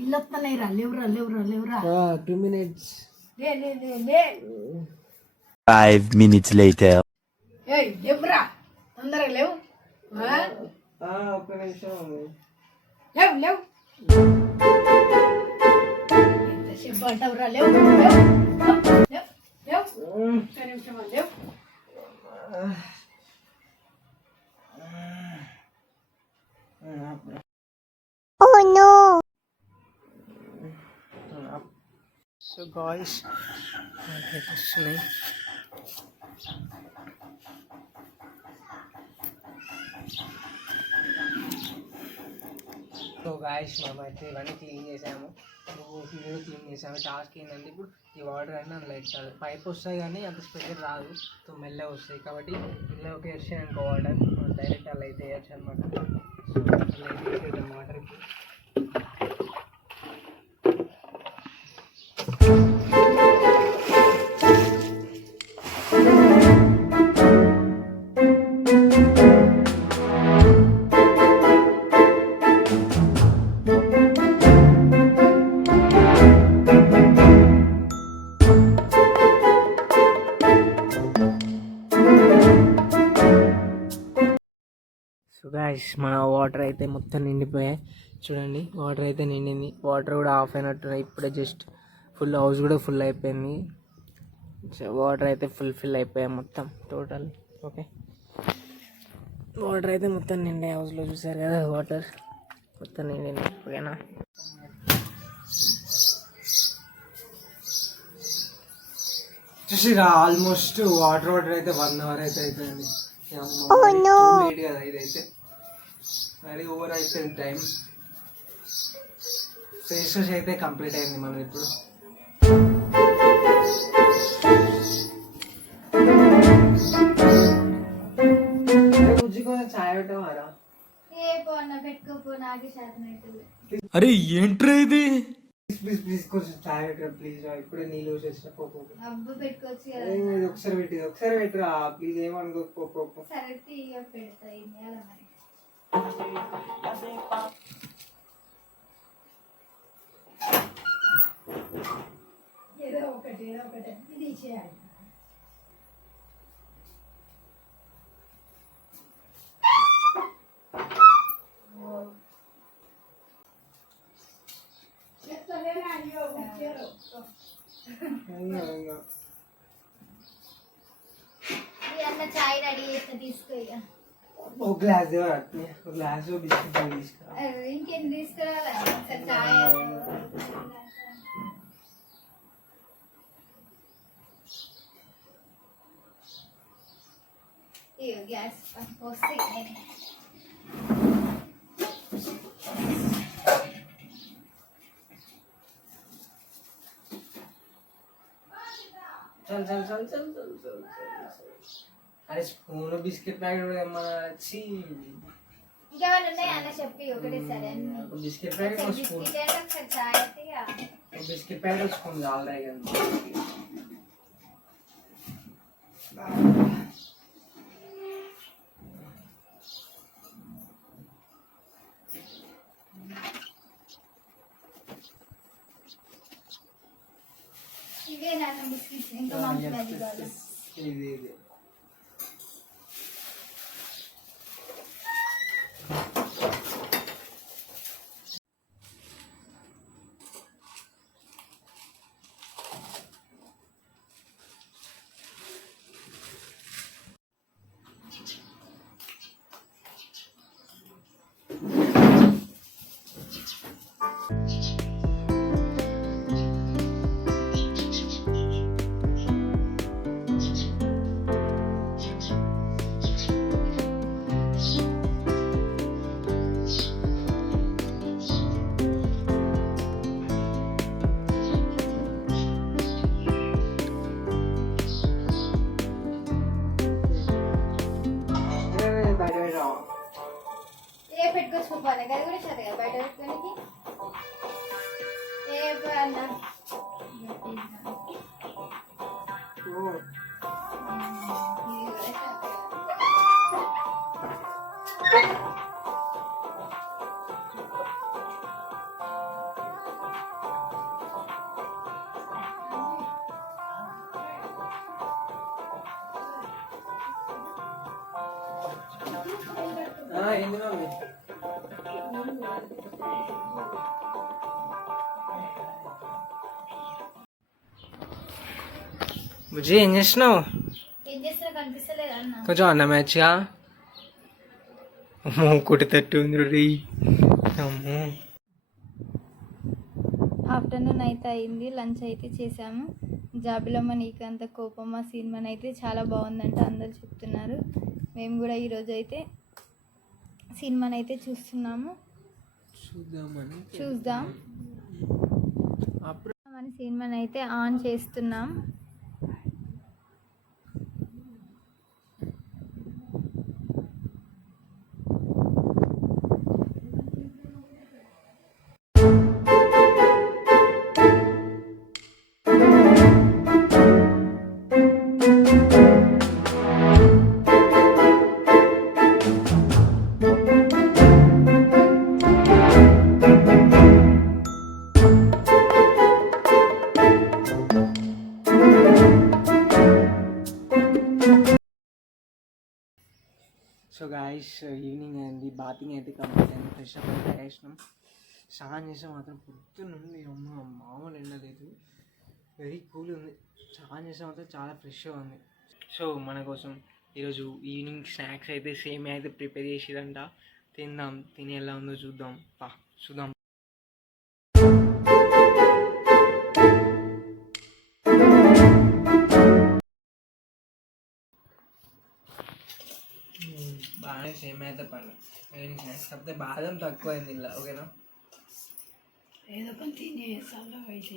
ఇల్లు వస్తున్నాయి రా, లేవురా లేవురా లేవురా. 2 minutes. లే లే లే లే. 5 minutes later. ఏయ్ లేవురా, తొందరగా లేవు. ఒక్క నిమిషం. లేవు లేవు. ఎంతసేపు అంటావురా, లేవు లేవు లేవు లేవు. ఒక్క నిమిషం లేవు. Oh no! So guys, వస్తున్నాయి. సో గాయస్ మేమైతే ఇవన్నీ క్లీన్ చేసాము. క్లీన్ చేసాము. టాస్క్ ఏంటంటే ఇప్పుడు ఈ వాటర్ అన్నీ అందులో ఎట్టాలి. పైప్ వస్తాయి కానీ అంత స్పెషల్ రాదు, సో మెల్లగా వస్తాయి. కాబట్టి ఇందులోకి వేసాయి అనుకో వాటర్, డైరెక్ట్ అలా అయితే వేయచ్చు అనమాట. సో అలా అయితే వేసేద్దాం వాటర్ ఇప్పుడు. సో గాయ్స్ మన వాటర్ అయితే మొత్తం నిండిపోయాయి చూడండి. వాటర్ అయితే నిండింది. వాటర్ కూడా ఆఫ్ అయినట్టున్నాయి ఇప్పుడే. జస్ట్ ఫుల్ హౌస్ కూడా ఫుల్ అయిపోయింది. సో వాటర్ అయితే ఫిల్ అయిపోయాయి మొత్తం టోటల్. ఓకే, వాటర్ అయితే మొత్తం నిండాయి హౌస్లో. చూసారు కదా వాటర్ మొత్తం నిండింది. ఓకేనా, చూసిరా ఆల్మోస్ట్ వాటర్ అయితే 1 hour అయితే అయిపోయింది. లేట్ కదా ఇదైతే, మరి ఓవర్ అయిపోయింది టైం. ఫేస్ వాష్ అయితే కంప్లీట్ అయింది మనం ఇప్పుడు. చాయ్ పెట్టవారా? అరే ఏంట్రా ఇది? ప్లీజ్ ప్లీజ్ కొంచెం చాయ్ పెట్టరా ప్లీజ్. ఇప్పుడే నీళ్ళు వచ్చేసిన ఒకసారి పెట్టరా ప్లీజ్. ఏమనుకో ఏదో ఒకటి ఇది చేయాలి. చాయ్ రెడీ చేస్తే తీసుకో. ఒక గ్లాస్ ఒక గ్లాస్ బిస్కెట్ తీసుకురా. ఇంకేం తీసుకురావాలి చాయ్. గ్యాస్ వస్తే చల్. అరే స్పూన్ బిస్కెట్ ప్యాకెట్ ఏమన్నా వచ్చి ఇంకేమైనా ఉన్నాయన్న చెప్పి ఒకటే సరే. Biscuit packet biscuit packet spoon కావాలి కానీ. ఇవే నాన్న బిస్కెట్స్. ఇంకా మంచిది ఇది పెట్టుకోవాలి కదా కూడా చదివా బయట పెట్టుకోనికి. ఏ అన్న ఏంది మమ్మీ బుజ్జి ఏం చేస్తున్నావు? ఏం చేస్తారో కనిపిస్తలేదు అన్న. కొంచెం అన్నం మ్యాచ్గా అమ్మో కుడితట్టు ఉంది రీ అమ్మో. ఆఫ్టర్నూన్ అయితే అయింది, లంచ్ అయితే చేసాము. జాబిలమ్మ నీకు అంత కోపమా సినిమా అయితే చాలా బాగుందంట అందరు చెప్తున్నారు. మేము కూడా ఈరోజు అయితే సినిమాని అయితే చూస్తున్నాము. చూద్దాం మన సినిమాని అయితే ఆన్ చేస్తున్నాం. సో గాయస్ ఈవినింగ్ అయింది, బాతింగ్ అయితే కంప్లీట్ అయింది, ఫ్రెష్ అప్ అయితే వేసినాం. స్నానం చేస్తే మాత్రం పొద్దున్నుండి అమ్మ మామూలు ఎండలేదు, వెరీ కూల్ ఉంది. స్నానం చేస్తే మాత్రం చాలా ఫ్రెష్గా ఉంది. సో మన కోసం ఈరోజు ఈవినింగ్ స్నాక్స్ అయితే సేమ్ అయితే ప్రిపేర్ చేసిరంట. తిందాం, తిని ఎలా ఉందో చూద్దాం. చూద్దాం. బాగానే సేమ్ అయితే పర్లేదు, స్నాక్స్ కాకపోతే బాదం తక్కువైంది ఇలా. ఓకేనా? ఏదో పని తినేసాలో అయితే